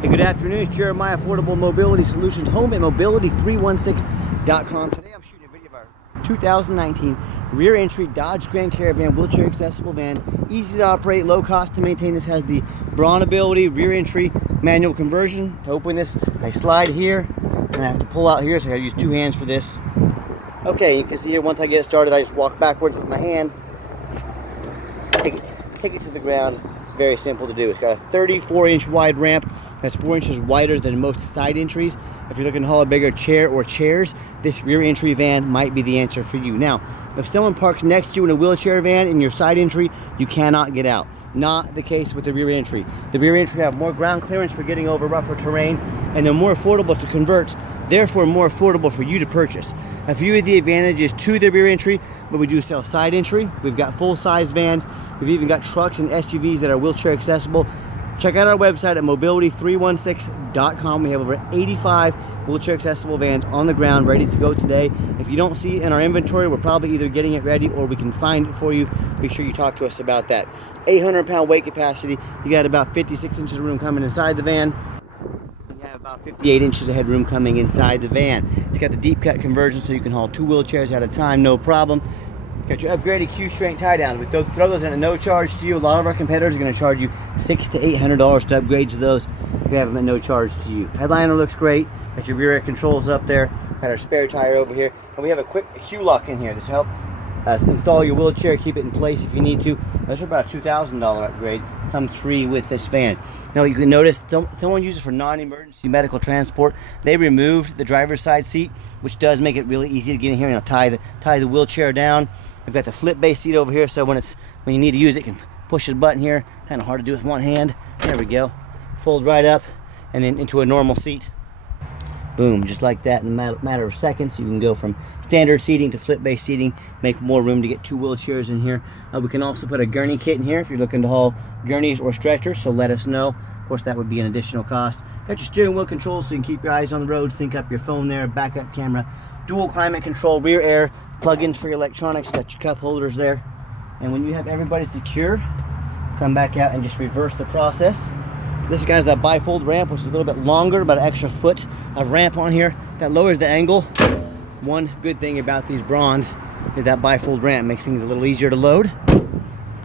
Hey, good afternoon. It's Jeremiah, Affordable Mobility Solutions, home at mobility316.com. Today I'm shooting a video of our 2019 rear entry Dodge Grand Caravan wheelchair accessible van. Easy to operate, low cost to maintain. This has the brawn ability, rear entry manual conversion. To open this, I slide here and I have to pull out here, so I gotta use two hands for this. Okay, you can see here, once I get it started, I just walk backwards with my hand, take it to the ground. Very simple to do. It's got a 34-inch wide ramp that's 4 inches wider than most side entries. If you're looking to haul a bigger chair or chairs, this rear entry van might be the answer for you. Now, if someone parks next to you in a wheelchair van in your side entry, you cannot get out. Not the case with the rear entry. The rear entry have more ground clearance for getting over rougher terrain, and they're more affordable to convert, therefore more affordable for you to purchase. A few of the advantages to the rear entry, but we do sell side entry. We've got full-size vans. We've even got trucks and SUVs that are wheelchair accessible. Check out our website at mobility316.com. We have over 85 wheelchair accessible vans on the ground ready to go today. If you don't see it in our inventory, we're probably either getting it ready or we can find it for you. Be sure you talk to us about that. 800-pound weight capacity. You got about 56 inches of room coming inside the van. About 58 inches of headroom coming inside the van. It's got the deep cut conversion, so you can haul 2 wheelchairs at a time, no problem. Got your upgraded Q-strength tie downs. We throw those in at no charge to you. A lot of our competitors are going to charge you $600 to $800 to upgrade to those. We have them at no charge to you. Headliner looks great. Got your rear air controls up there. Got our spare tire over here, and we have a quick Q-lock in here. This will help install your wheelchair, keep it in place if you need to. Those are about a $2,000 upgrade. Comes free with this van. Now you can notice someone uses it for non-emergency medical transport. They removed the driver's side seat, which does make it really easy to get in here and tie the wheelchair down. We've got the flip base seat over here, so when you need to use it, you can push this button here. Kind of hard to do with one hand. There we go. Fold right up and then into a normal seat. Boom, just like that in a matter of seconds. You can go from standard seating to flip-based seating, make more room to get 2 wheelchairs in here. We can also put a gurney kit in here if you're looking to haul gurneys or stretchers, so let us know. Of course, that would be an additional cost. Got your steering wheel controls so you can keep your eyes on the road, sync up your phone there, backup camera, dual climate control, rear air, plug-ins for your electronics, got your cup holders there. And when you have everybody secure, come back out and just reverse the process. This guy's that bifold ramp, which is a little bit longer, about an extra foot of ramp on here. That lowers the angle. One good thing about these bronze is that bifold ramp makes things a little easier to load.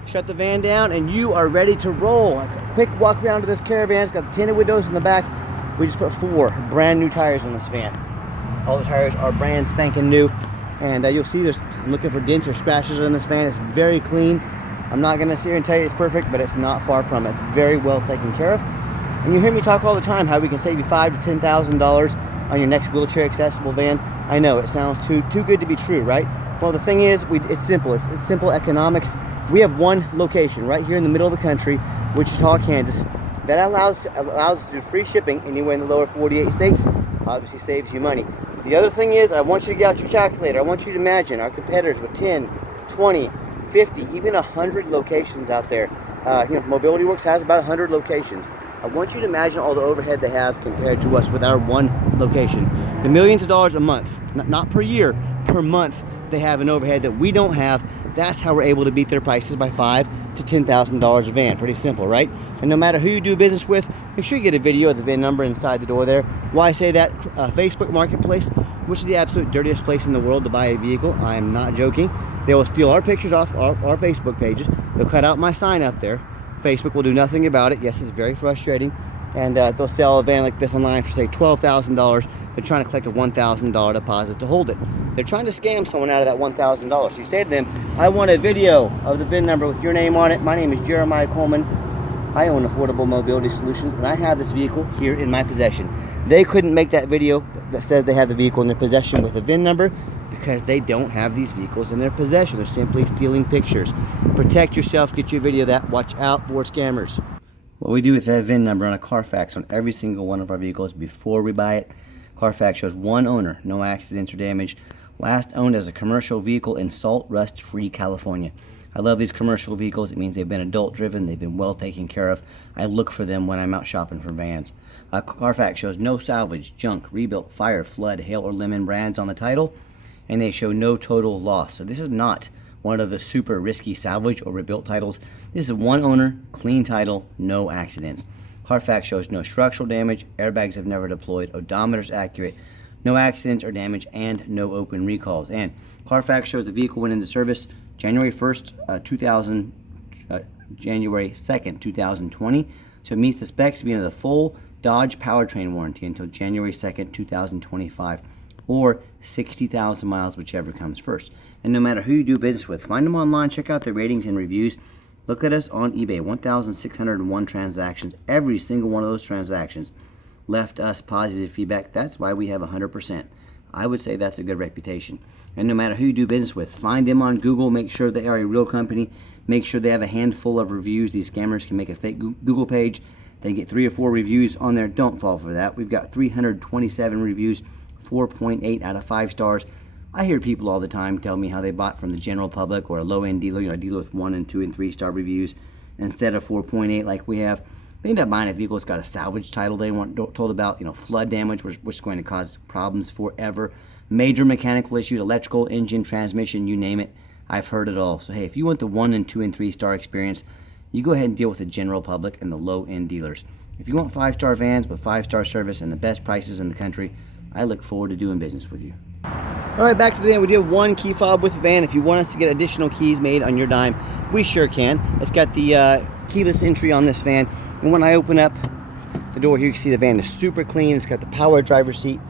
Shut the van down and you are ready to roll. A quick walk around to this Caravan. It's got tinted windows in the back. We just put 4 brand new tires on this van. All the tires are brand spanking new. And you'll see I'm looking for dents or scratches on this van. It's very clean. I'm not going to sit here and tell you it's perfect, but it's not far from it. It's very well taken care of. And you hear me talk all the time how we can save you $5,000 to $10,000 on your next wheelchair accessible van. I know it sounds too good to be true, right? Well, the thing is, it's simple. It's simple economics. We have one location right here in the middle of the country, Wichita, Kansas, that allows us to do free shipping anywhere in the lower 48 states. Obviously saves you money. The other thing is, I want you to get out your calculator. I want you to imagine our competitors with 10, 20, 50, even 100 locations out there. Mobility Works has about 100 locations. I want you to imagine all the overhead they have compared to us with our one location. The millions of dollars a month, not per year, per month, they have an overhead that we don't have. That's how we're able to beat their prices by $5,000 to $10,000 a van. Pretty simple, right? And no matter who you do business with, make sure you get a video of the VIN number inside the door there. Why I say that? Facebook Marketplace, which is the absolute dirtiest place in the world to buy a vehicle. I am not joking. They will steal our pictures off our Facebook pages. They'll cut out my sign up there. Facebook will do nothing about it. Yes, it's very frustrating. And they'll sell a van like this online for, say, $12,000. They're trying to collect a $1,000 deposit to hold it. They're trying to scam someone out of that $1,000. So you say to them, I want a video of the VIN number with your name on it. My name is Jeremiah Coleman. I own Affordable Mobility Solutions, and I have this vehicle here in my possession. They couldn't make that video that says they have the vehicle in their possession with a VIN number because they don't have these vehicles in their possession. They're simply stealing pictures. Protect yourself. Get your video of that. Watch out for scammers. What we do with that VIN number on a Carfax on every single one of our vehicles before we buy it, Carfax shows one owner, no accidents or damage, last owned as a commercial vehicle in Salt Rust Free, California. I love these commercial vehicles. It means they've been adult driven, they've been well taken care of. I look for them when I'm out shopping for vans. Carfax shows no salvage, junk, rebuilt, fire, flood, hail, or lemon brands on the title, and they show no total loss. So this is not one of the super risky salvage or rebuilt titles. This is one owner, clean title, no accidents. Carfax shows no structural damage, airbags have never deployed, odometer's accurate, no accidents or damage, and no open recalls. And Carfax shows the vehicle went into service January 2nd, 2020. So it meets the specs to be under the full Dodge powertrain warranty until January 2nd, 2025, or 60,000 miles, whichever comes first. And no matter who you do business with, find them online, check out their ratings and reviews. Look at us on eBay, 1,601 transactions. Every single one of those transactions left us positive feedback. That's why we have 100%. I would say that's a good reputation. And no matter who you do business with, find them on Google, make sure they are a real company, make sure they have a handful of reviews. These scammers can make a fake Google page. They get 3 or 4 reviews on there. Don't fall for that. We've got 327 reviews, 4.8 out of 5 stars. I hear people all the time tell me how they bought from the general public or a low-end dealer, a dealer with 1 and 2 and 3 star reviews instead of 4.8 like we have. They end up buying a vehicle that's got a salvage title. They weren't told about, flood damage, which is going to cause problems forever. Major mechanical issues, electrical, engine, transmission, you name it. I've heard it all. So hey, if you want the 1 and 2 and 3 star experience, you go ahead and deal with the general public and the low-end dealers. If you want 5-star vans with 5-star service and the best prices in the country, I look forward to doing business with you. All right, back to the van. We do have 1 key fob with the van. If you want us to get additional keys made on your dime, we sure can. It's got the keyless entry on this van. And when I open up the door here, you can see the van is super clean. It's got the power driver's seat.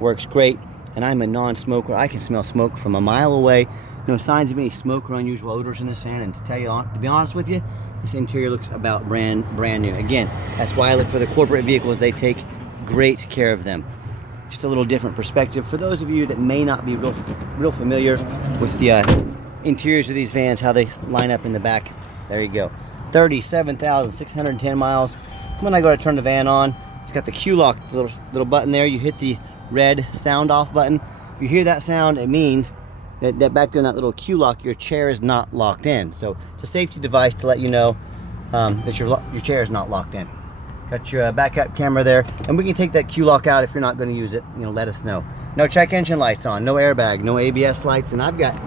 Works great. And I'm a non-smoker. I can smell smoke from a mile away. No signs of any smoke or unusual odors in this van. And to be honest with you, this interior looks about brand new. Again, that's why I look for the corporate vehicles. They take great care of them. Just a little different perspective for those of you that may not be real familiar with the interiors of these vans, how they line up in the back. There you go. 37,610 miles. When I go to turn the van on, it's got the Q-lock little button there. You hit the red sound off button. If you hear that sound, it means that back there in that little Q-lock, your chair is not locked in. So it's a safety device to let you know that your chair is not locked in. Got your backup camera there, and we can take that Q-lock out if you're not going to use it. Let us know. No check engine lights on, no airbag, no ABS lights, and I've got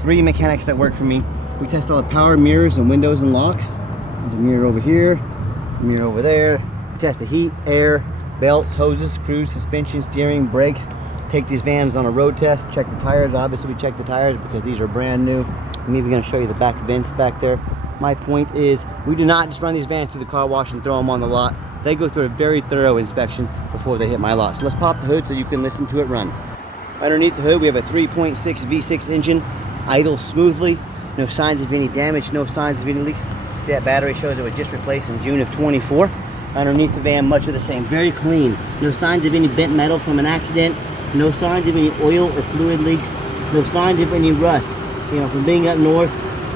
3 mechanics that work for me. We test all the power mirrors and windows and locks. There's a mirror over here, a mirror over there. We test the heat, air, belts, hoses, screws, suspension, steering, brakes. Take these vans on a road test, check the tires. Obviously we check the tires because these are brand new. I'm even going to show you the back vents back there. My point is, we do not just run these vans through the car wash and throw them on the lot. They go through a very thorough inspection before they hit my lot. So let's pop the hood so you can listen to it run. Underneath the hood, we have a 3.6 V6 engine, idles smoothly. No signs of any damage, no signs of any leaks. See that battery shows it was just replaced in June of 24. Underneath the van, much of the same, very clean. No signs of any bent metal from an accident. No signs of any oil or fluid leaks. No signs of any rust, from being up north.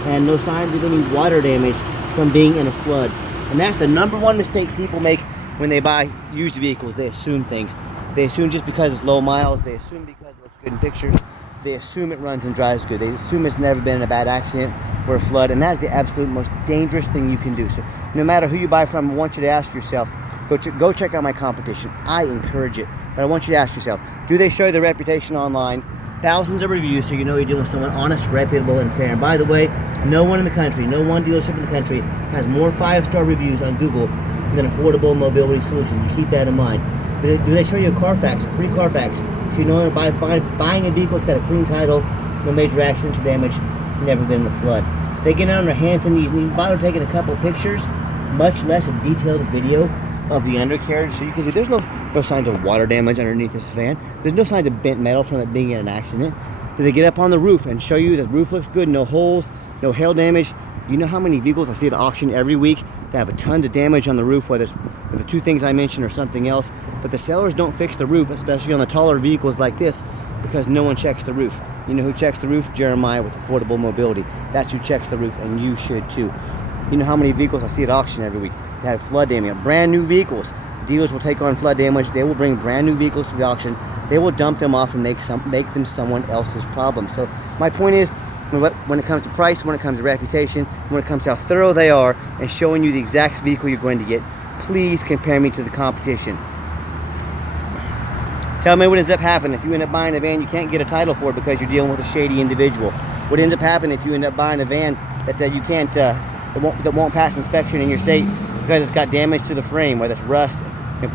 And no signs of any water damage from being in a flood. And that's the #1 mistake people make when they buy used vehicles. They assume things. They assume just because it's low miles, they assume because it looks good in pictures, they assume it runs and drives good. They assume it's never been in a bad accident or a flood, and that's the absolute most dangerous thing you can do. So no matter who you buy from, I want you to ask yourself, go check out my competition. I encourage it, but I want you to ask yourself, do they show their reputation online? Thousands of reviews, so you know you're dealing with someone honest, reputable, and fair. And by the way, no one in the country, no one dealership in the country has more 5-star reviews on Google than Affordable Mobility Solutions. You keep that in mind. Do they show you a Carfax, a free Carfax, so you know buying a vehicle that's got a clean title, no major accidents or damage, never been in a flood. They get on their hands and knees and even bother taking a couple pictures, much less a detailed video of the undercarriage, so you can see there's no signs of water damage underneath this van. There's no signs of bent metal from it being in an accident. Do they get up on the roof and show you the roof looks good, no holes, no hail damage? You know how many vehicles I see at auction every week that have a tons of damage on the roof, whether it's the 2 things I mentioned or something else, but the sellers don't fix the roof, especially on the taller vehicles like this, because no one checks the roof. You know who checks the roof? Jeremiah with Affordable Mobility. That's who checks the roof, and you should too. You know how many vehicles I see at auction every week that have flood damage, brand new vehicles. Dealers will take on flood damage. They will bring brand new vehicles to the auction. They will dump them off and make them someone else's problem. So my point is, when it comes to price, when it comes to reputation, when it comes to how thorough they are and showing you the exact vehicle you're going to get, please compare me to the competition. Tell me what ends up happening if you end up buying a van you can't get a title for because you're dealing with a shady individual. What ends up happening if you end up buying a van that you can't that won't pass inspection in your state because it's got damage to the frame, whether it's rust,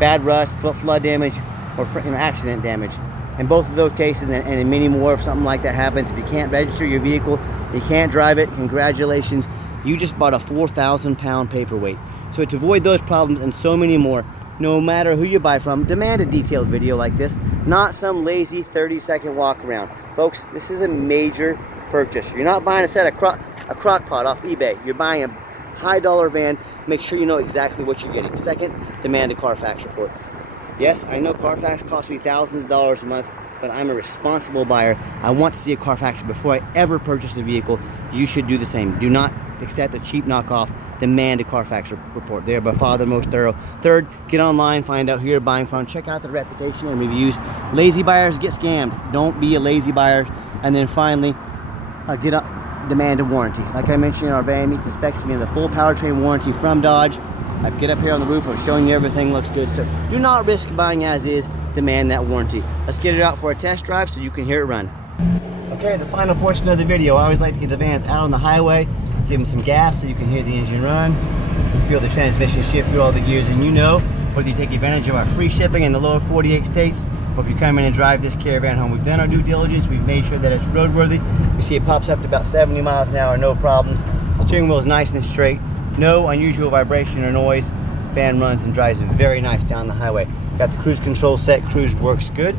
bad rust, flood damage, or accident damage. In both of those cases, and in many more, if something like that happens, if you can't register your vehicle, you can't drive it, congratulations, you just bought a 4,000 pound paperweight. So to avoid those problems and so many more, no matter who you buy from, demand a detailed video like this, not some lazy 30-second walk around. Folks, this is a major purchase. You're not buying a set of crock pot off eBay. You're buying a high dollar van. Make sure you know exactly what you're getting. Second, demand a Carfax report. Yes, I know Carfax costs me thousands of dollars a month, but I'm a responsible buyer. I want to see a Carfax before I ever purchase a vehicle. You should do the same. Do not accept a cheap knockoff. Demand a Carfax report. They are by far the most thorough. Third, get online, find out who you're buying from. Check out the reputation and reviews. Lazy buyers get scammed. Don't be a lazy buyer. And then finally, demand a warranty. Like I mentioned, our van meets the specs of being the full powertrain warranty from Dodge. I get up here on the roof, I'm showing you everything looks good. So do not risk buying as is, demand that warranty. Let's get it out for a test drive so you can hear it run. Okay, the final portion of the video. I always like to get the vans out on the highway, give them some gas so you can hear the engine run, feel the transmission shift through all the gears, and you know, whether you take advantage of our free shipping in the lower 48 states, or if you come in and drive this Caravan home, we've done our due diligence, we've made sure that it's roadworthy. You see it pops up to about 70 miles an hour, no problems. The steering wheel is nice and straight. No unusual vibration or noise. Van runs and drives very nice down the highway. Got the cruise control set. Cruise works good.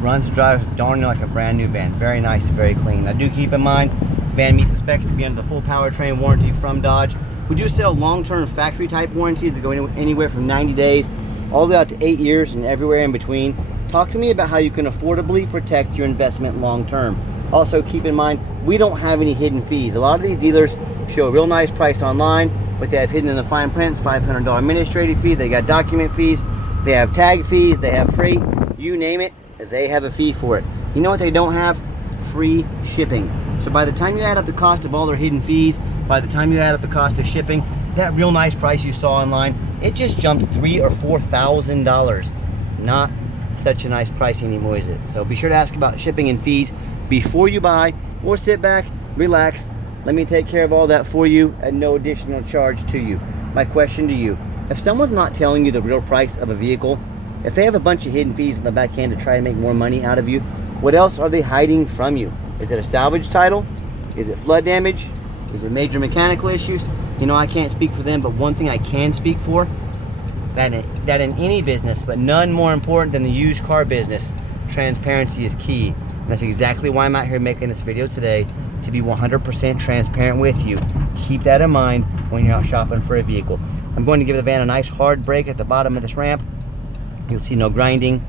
Runs and drives darn near like a brand new van. Very nice, very clean. Now do keep in mind, van meets the specs to be under the full powertrain warranty from Dodge. We do sell long-term factory type warranties that go anywhere from 90 days all the way out to 8 years and everywhere in between. Talk to me about how you can affordably protect your investment long-term. Also keep in mind, we don't have any hidden fees. A lot of these dealers show a real nice price online, but they have hidden in the fine print, $500 administrative fee, they got document fees, they have tag fees, they have freight, you name it, they have a fee for it. You know what they don't have? Free shipping. So by the time you add up the cost of all their hidden fees, by the time you add up the cost of shipping, that real nice price you saw online, it just jumped $3,000 or $4,000. Not such a nice price anymore, is it? So be sure to ask about shipping and fees before you buy, or sit back, relax, let me take care of all that for you at no additional charge to you. My question to you, if someone's not telling you the real price of a vehicle, if they have a bunch of hidden fees on the back end to try and make more money out of you, what else are they hiding from you? Is it a salvage title? Is it flood damage? Is it major mechanical issues? You know, I can't speak for them, but one thing I can speak for, that in any business, but none more important than the used car business, transparency is key. And that's exactly why I'm out here making this video today, to be 100% transparent with you. Keep that in mind when you're out shopping for a vehicle. I'm going to give the van a nice hard brake at the bottom of this ramp. You'll see no grinding,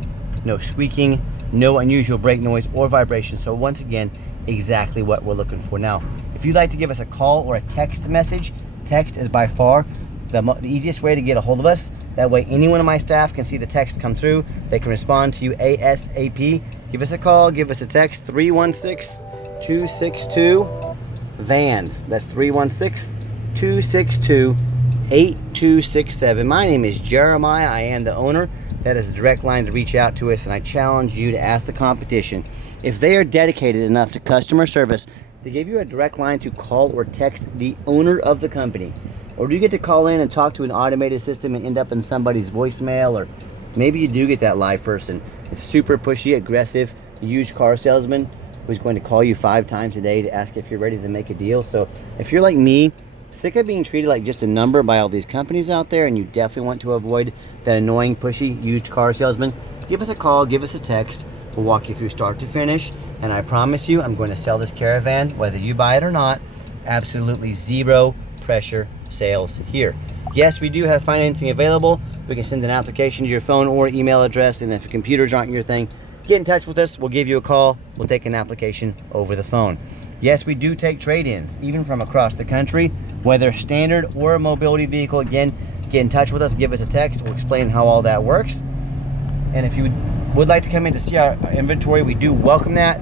no squeaking, no unusual brake noise or vibration. So once again, exactly what we're looking for. Now, if you'd like to give us a call or a text message, text is by far the easiest way to get a hold of us. That way any one of my staff can see the text come through. They can respond to you ASAP. Give us a call, give us a text, 316-262-VANS. That's 316-262-8267. My name is Jeremiah. I am the owner. That is a direct line to reach out to us, and I challenge you to ask the competition if they are dedicated enough to customer service to give you a direct line to call or text the owner of the company. Or do you get to call in and talk to an automated system and end up in somebody's voicemail? Or maybe you do get that live person. It's super pushy, aggressive, used car salesman who's going to call you 5 times a day to ask if you're ready to make a deal. So if you're like me, sick of being treated like just a number by all these companies out there, and you definitely want to avoid that annoying, pushy, used car salesman, give us a call, give us a text. We'll walk you through start to finish, and I promise you I'm going to sell this Caravan, whether you buy it or not. Absolutely zero pressure sales here. Yes, we do have financing available. We can send an application to your phone or email address, and if computers aren't your thing, get in touch with us. We'll give you a call. We'll take an application over the phone. Yes, we do take trade-ins, even from across the country, whether standard or a mobility vehicle. Again, get in touch with us, give us a text. We'll explain how all that works. And if you would like to come in to see our inventory, we do welcome that,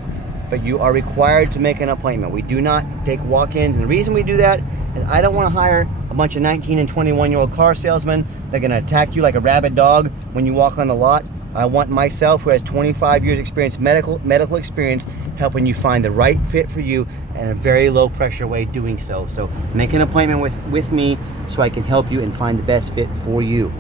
but you are required to make an appointment. We do not take walk-ins, and the reason we do that is I don't want to hire a bunch of 19 and 21-year-old car salesmen that are going to attack you like a rabid dog when you walk on the lot. I want myself, who has 25 years experience, medical experience, helping you find the right fit for you and a very low pressure way doing so. So make an appointment with me so I can help you and find the best fit for you.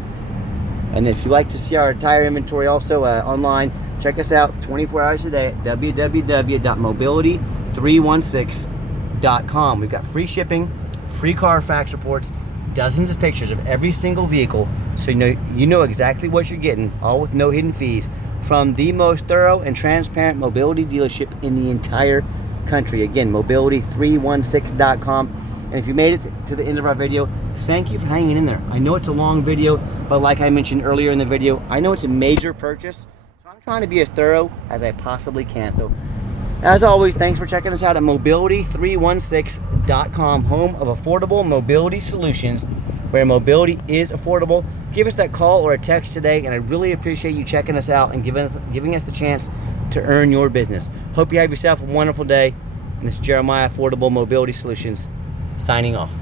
And if you like to see our tire inventory also online, check us out 24 hours a day at www.mobility316.com. We've got free shipping, free Carfax reports, dozens of pictures of every single vehicle, so you know exactly what you're getting, all with no hidden fees, from the most thorough and transparent mobility dealership in the entire country. Again, mobility316.com. And if you made it to the end of our video, thank you for hanging in there. I know it's a long video, but like I mentioned earlier in the video, I know it's a major purchase, so I'm trying to be as thorough as I possibly can. So as always, thanks for checking us out at mobility316.com, home of affordable mobility solutions, where mobility is affordable. Give us that call or a text today, and I really appreciate you checking us out and giving us the chance to earn your business. Hope you have yourself a wonderful day. And this is Jeremiah, Affordable Mobility Solutions, signing off.